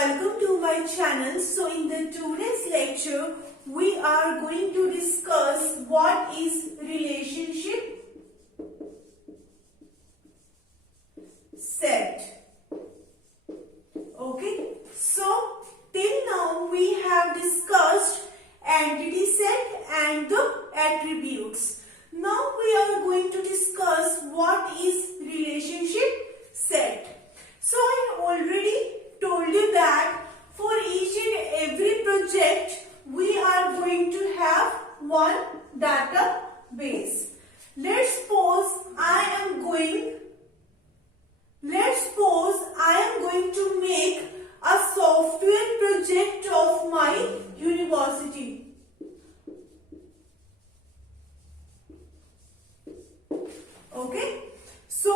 welcome to my channel. So in the today's lecture we are going to discuss what is relationship set. Okay, so till now we have discussed entity set and the attributes. Now we are going to discuss what is relationship set. So I already told you that for each and every project we are going to have one database. Let's suppose I am going to make a software project of my university. Okay, so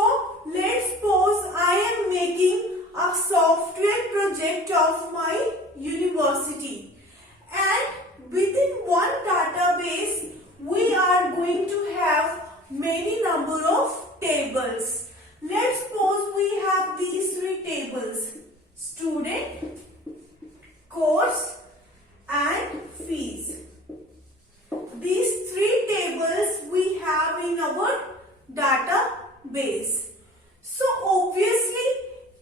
let's suppose I am making a software project of my university, and within one database we are going to have many number of tables. Let's suppose we have these three tables: student, course and fees. These three tables we have in our database. So obviously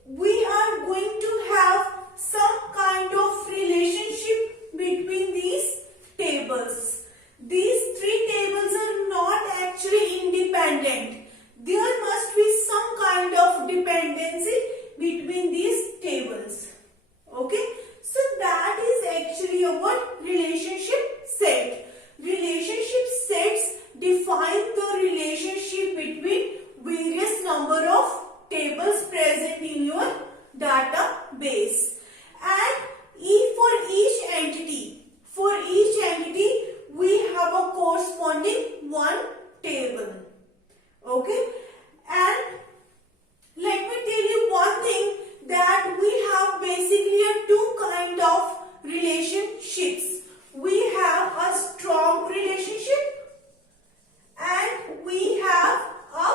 we are going to have some kind of relationship between these tables. These three tables are not actually independent. There must be some kind of dependency between these tables. Okay, so that is actually our relationship set. Relationship sets define the relationship between various number of tables present in your database. And for each entity we have a corresponding one table. Okay, and let me tell you one thing, that we have basically two kind of relationships. We have a strong relationship and we have a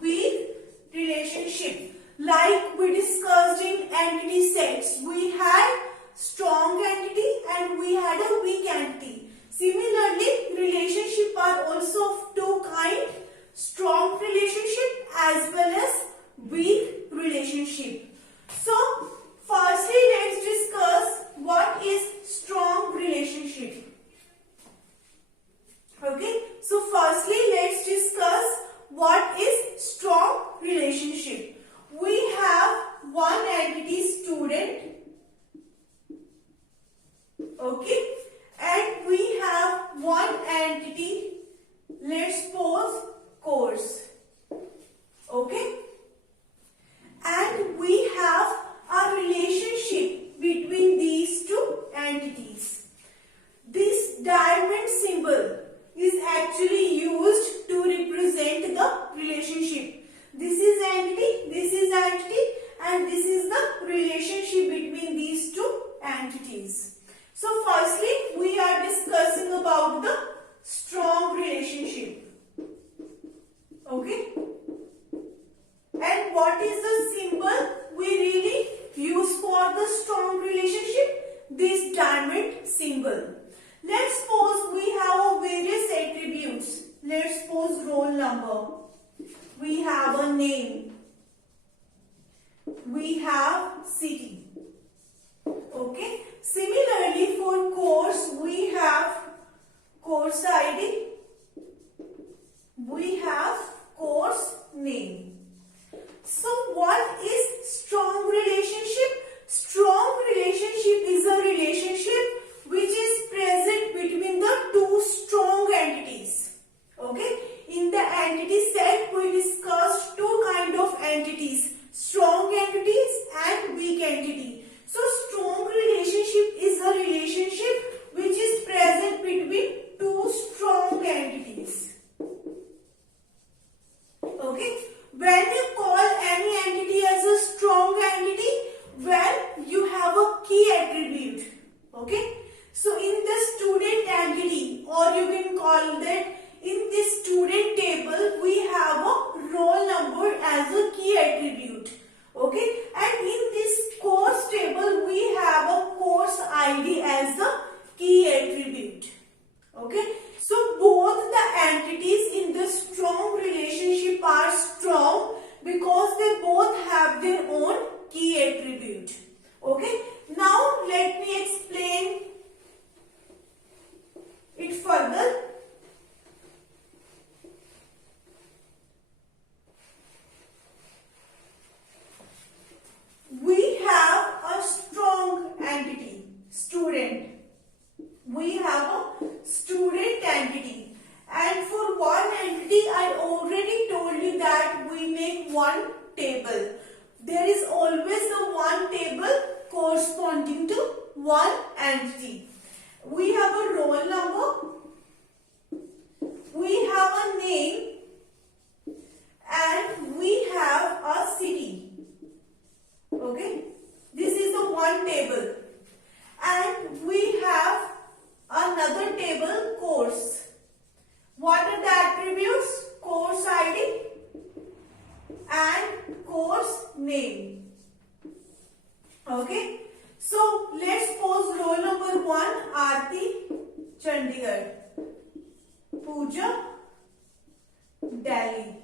weak relationship. Like we discussed in entity sets, we had strong entity and we had a weak entity. Similarly, relationships are also of two kinds: strong relationship as well as weak relationship. So firstly let's discuss what is strong relationship. Okay, so firstly let's discuss what is strong relationship. We have one entity, student, okay, and we have one entity, let's suppose course, okay, and we have a relationship between these two entities. This diamond symbol is actually used to represent the relationship. This is entity, and this is the relationship between these two entities. So firstly we are discussing about the strong relationship. Okay, and what is the symbol we really use for the strong relationship? This diamond symbol. Let's suppose we have various attributes. Let's suppose roll number, we have a name, we have city. Okay, similarly for course we have course ID, we have course name. So what is strong relationship? Strong relationship is a relationship which is present between the two strong entities. Okay, in the entity set we discussed two kind of entities: strong entities and weak entity. So strong relationship is a relationship which is present between two strong entities. Okay, when you call any entity as a strong entity, well, you have a key attribute. Okay, so in the student entity, or you can call that in this student table, we have a roll number as a key attribute. Okay, and in this course table we have corresponding to one entity. We have a roll number, we have a name, and we have a city. Okay, this is the one table, and we have another table, course. What are the attributes? Course ID and course name. Okay, so let's pose roll number 1, Aarti, Chandigarh. Pooja, Delhi.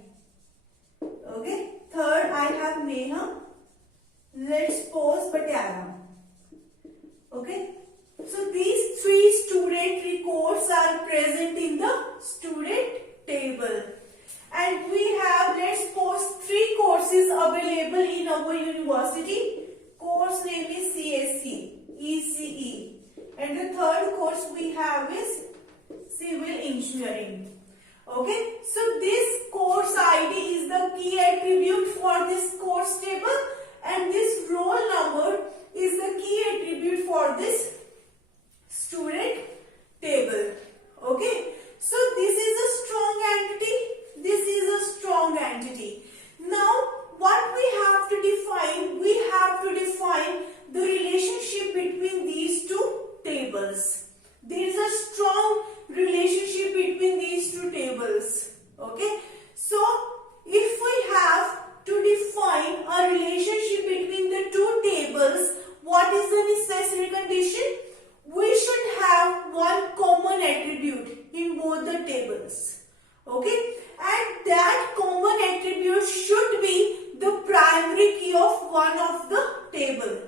Okay, third I have Neha. Let's pose Patiala. Okay, so these 3 student records are present in the student table, and we have, let's pose 3 courses available in our university. Course name is CSE, ECE, and the third course we have is Civil Engineering. Okay, so this course ID is the key attribute for this course table, and this roll number is the key attribute for this student table. Okay, so this is a strong entity, this is a strong entity. Now what we have to define? We have to define the relationship between these 2 tables. There is a strong relationship between these 2 tables. Okay, so if we have to define a relationship between the 2 tables, what is the necessary condition? We should have one common attribute in both the tables. Okay, and that common attribute should be the primary key of one of the table.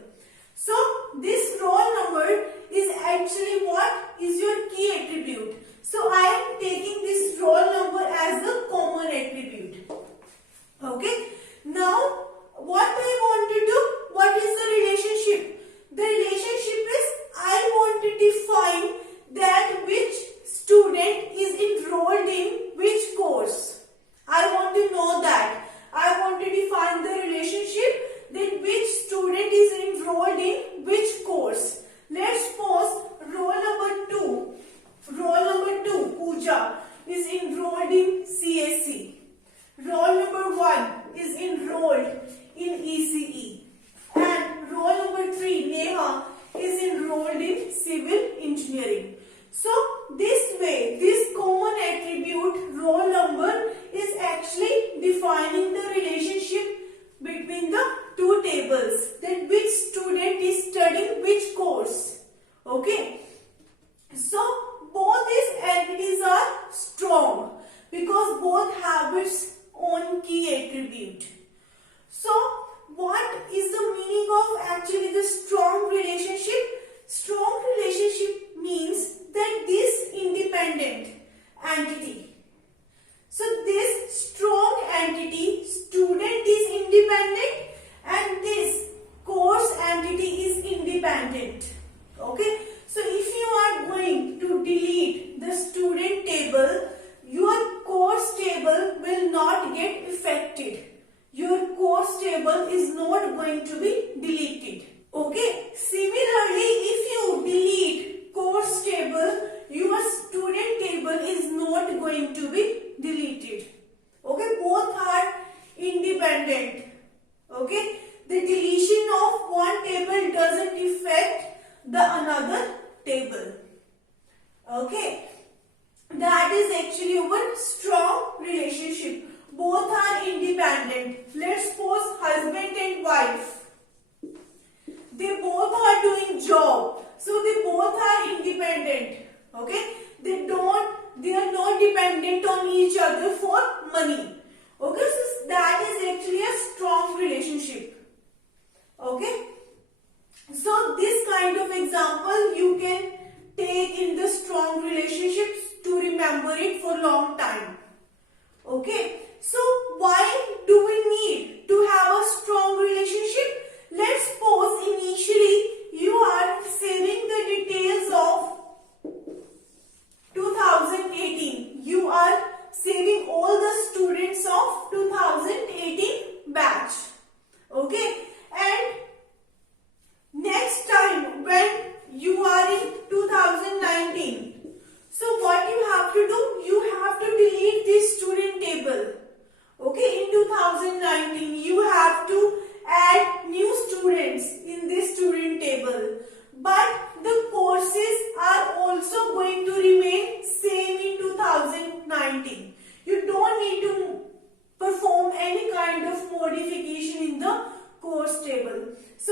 So this roll number is actually what is your key attribute. So I am taking this roll number as the common attribute. Okay, now what I want to do? What is the relationship? The relationship is I want to define that which student is enrolled in which course. I want to know that. I want to define the relationship that which student is enrolled in which course. Let's pose roll number 2. Roll number 2, Pooja, is enrolled in CSE. Roll number 1 is enrolled in ECE. And roll number 3, Neha, is enrolled in Civil Engineering. So this way, this common attribute roll number is actually defining the relationship between the 2 tables, that which student is studying which course. Okay, so both these entities are strong because both have its own key attribute. So what is the meaning of actually the strong relationship? Strong relationship means that this independent entity, so this strong entity, student is independent and this course entity is independent. Okay, so if you are going to delete the student table, your course table will not get affected. Your course table is not going to be deleted. Okay, similarly, if you delete course table, your student table is not going to be deleted. Okay, both are independent. Okay, the deletion of one table doesn't affect the another table. Okay, that is actually our strong relationship. Both are independent. Let's suppose husband and wife. They both are doing job, so they both are independent. Okay, they are not dependent on each other for money. Okay, so that is actually a strong relationship. Okay, so this kind of example you can take in the strong relationships to remember it for long time. Okay, so why do we need to have a strong relationship? Let's suppose initially you are saving the details of 2018. You are saving all the students of 2018 batch. Okay, and next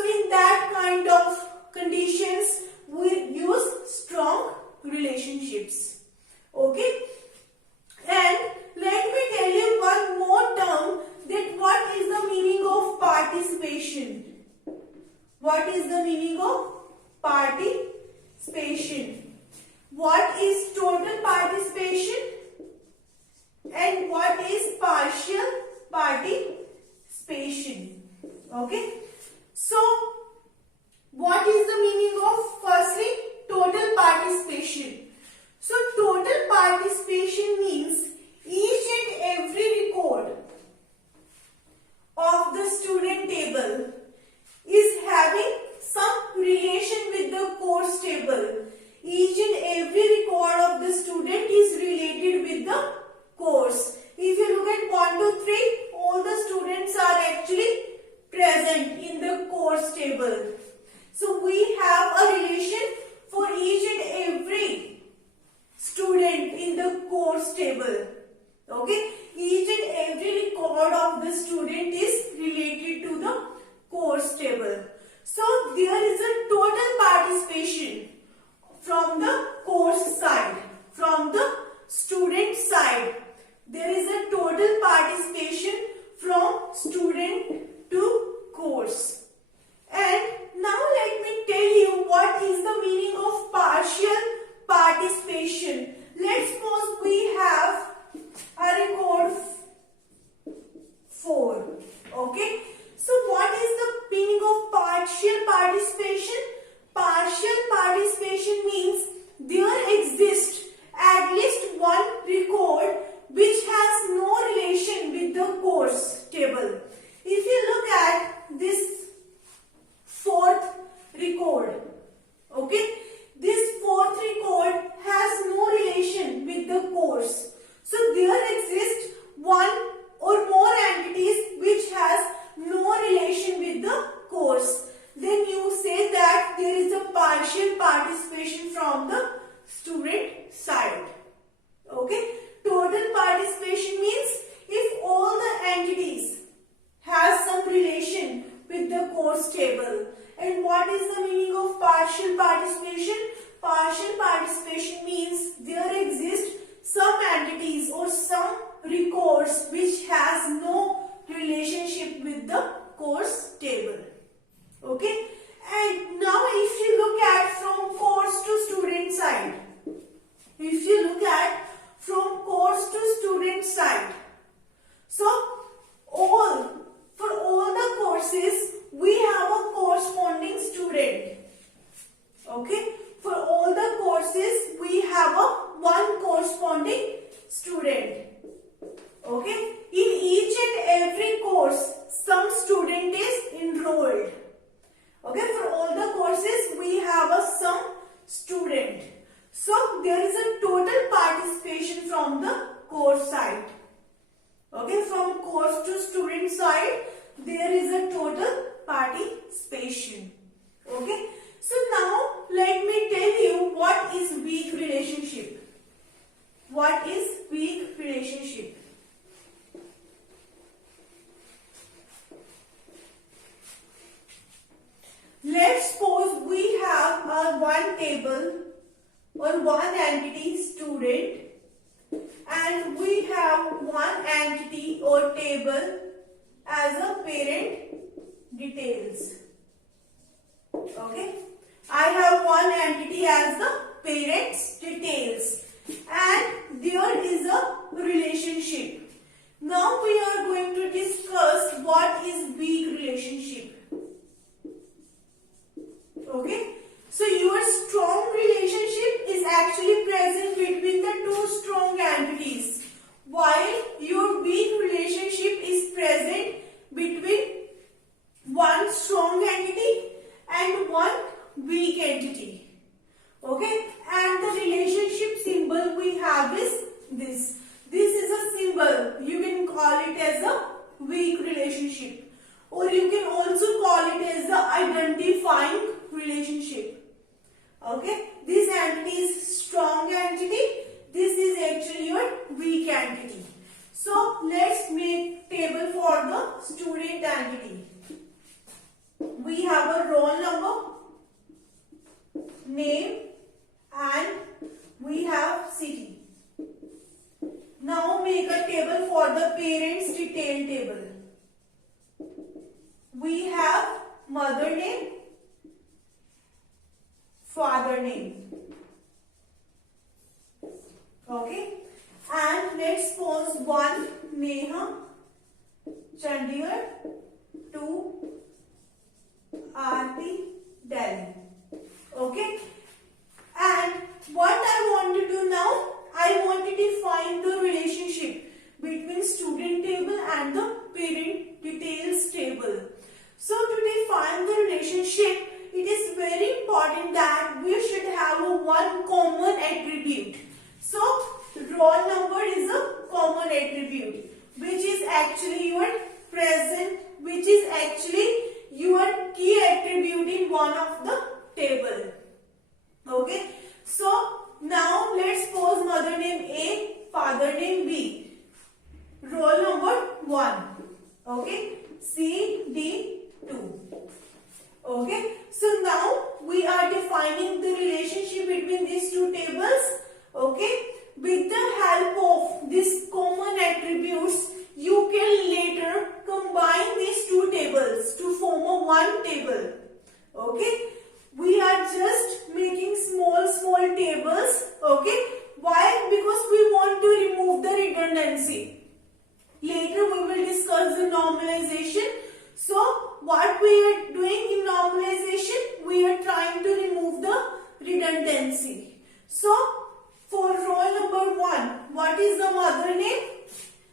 So in that kind of conditions, we use strong relationships. Okay. And let me tell you one more term, that what is the meaning of participation. What is the meaning of participation? What is total participation? And what is partial participation? Okay. So, what is the meaning of firstly total participation? So, total participation means each and every record of the student table is having some relation with the course table. Each and every record of the student is related with the course. If you look at 1, 2, 3, all the students are actually present in the course table. So we have a relation for each and every student in the course table. Okay, each and every record of the student is related to the course table. So there is a total participation from the course side, from the student side. There is a total participation from student to course. And now let me tell you what is the meaning of partial participation. Let's suppose we have a record 4. Okay. So what is the meaning of partial participation? Partial participation means there exists at least one record which has no relation with the course table. If you look at this 4th record, okay, this 4th record has no relation with the course. So there exists one or more entities which has no relation with the course. Then you say that there is a partial participation from the student side. Okay. Total participation means if all the entities have some relation with the course table. And what is the meaning of partial participation? Partial participation means there exist some entities or some records which has no relationship with the course table. Okay. And now if you look at from course to student side, if you look at from course to student side, so for all the courses we have a corresponding student. Okay. For all the courses we have a one corresponding student. Okay. In each and every course some student is enrolled. Okay. For all the courses we have a some student. So there is a total participation from the course side. Okay. From course to student side there is a total participation. Okay. So now let me tell you what is weak relationship. What is weak relationship? Let's suppose we have a one table or one entity student, and we have one entity or table as a parent details. Okay. I have one entity as the parents details, and there is a relationship. Now we are going to discuss what is weak relationship. Okay. So your strong relationship is actually present between the two strong entities, while your weak relationship is present between one strong entity and one weak entity. Okay. And the relationship symbol we have is this. This is a symbol. You can call it as a weak relationship, or you can also call it as the identifying relationship. Okay. This entity is strong entity. This is actually your weak entity. So let's make table for the student entity. we have a roll number, name, and we have city. Now make a table for the parents detail table. We have mother name, father name. Okay, and let's suppose 1 Neha, Chandigarh, 2 Aarti, Delhi. Okay, and what I want to do now, I want to define the relationship between student table and the parent details table. So to define the relationship, it is very important that we should have a one common attribute. So roll number is a common attribute, which is actually your present, which is actually your key attribute in one of the table. Okay, so now let's suppose mother name A, father name B. Roll number 1. Okay, C, D, 2. Okay, so now we are defining the relationship between these two tables. Okay, with the help of these common attributes, you can later combine these two tables to form a one table. Okay, we are just making small tables. Okay, why? Because we want to remove the redundancy. Later we will discuss the normalization. So what we are doing in normalization, we are trying to remove the redundancy. So for roll number 1, what is the mother name?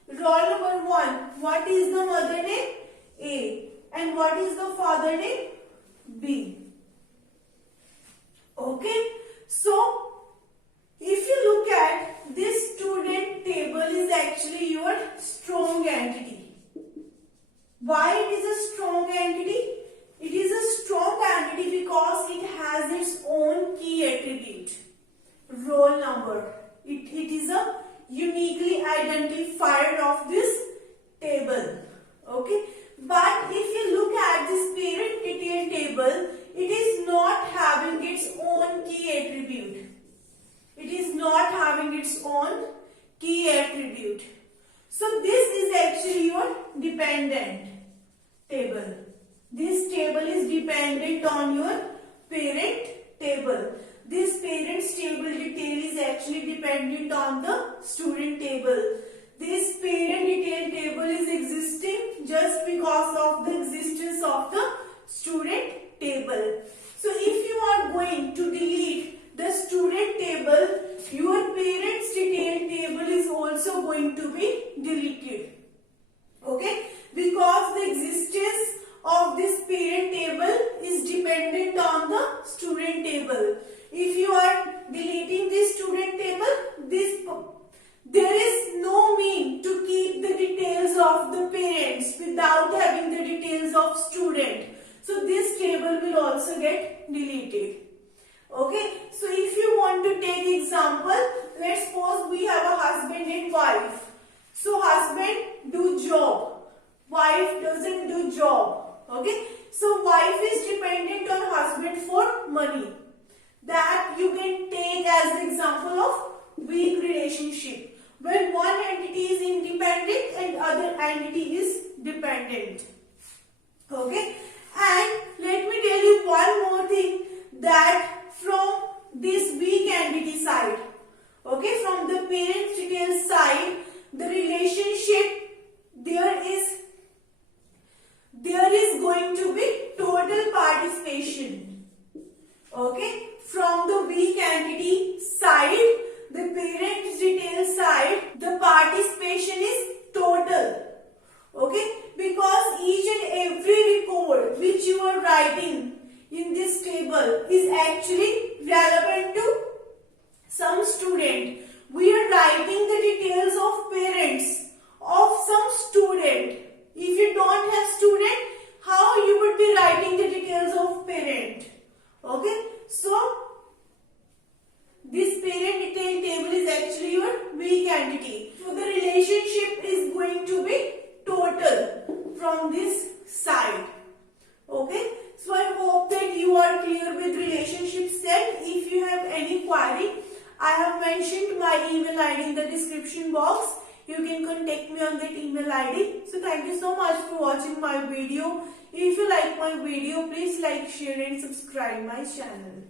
Roll number 1, what is the mother name? A. And what is the father name? B. Okay, so if you look at this student table is actually your strong entity. Why it is a strong entity? It is a strong entity because it has its own key attribute, roll number. It is a uniquely identifier of this table. Okay, but if you look at this parent detail table, it is not having its own key attribute. It is not having its own key attribute. So this is actually your dependent table. This table is dependent on your parent table. This parent's table detail is actually dependent on the student table. This parent detail table is existing just because of the existence of the student table. So if you are going to delete the student table, your parent's detail table is also going to be deleted. Okay, because the existence of this parent table is dependent on the student table. If you are deleting this student table, there is no mean to keep the details of the parents without having the details of student. So this table will also get deleted. Okay, so if you want to take example, let's suppose we have a husband and wife. So husband do job, wife doesn't do job. Okay, so wife is dependent on husband for money. That you can take as an example of weak relationship, when one entity is independent and other entity is dependent. Okay, and let me tell you one more thing, that from this weak entity side, okay, from the parent detail side, the relationship there is going to be total participation. Okay, from the weak entity side, the parent detail side, the participation is total. Okay, because each and every record which you are writing in this table is actually relevant to some student. We are writing the details of parents of some student. If you don't have student, how you would be writing the details of parent? Okay, so this parent detail table is actually your weak entity. So the relationship is going to be total from this side. Okay. So I hope that you are clear with relationship set. If you have any query, I have mentioned my email ID in the description box. You can contact me on that email ID. So thank you so much for watching my video. If you like my video, please like, share and subscribe my channel.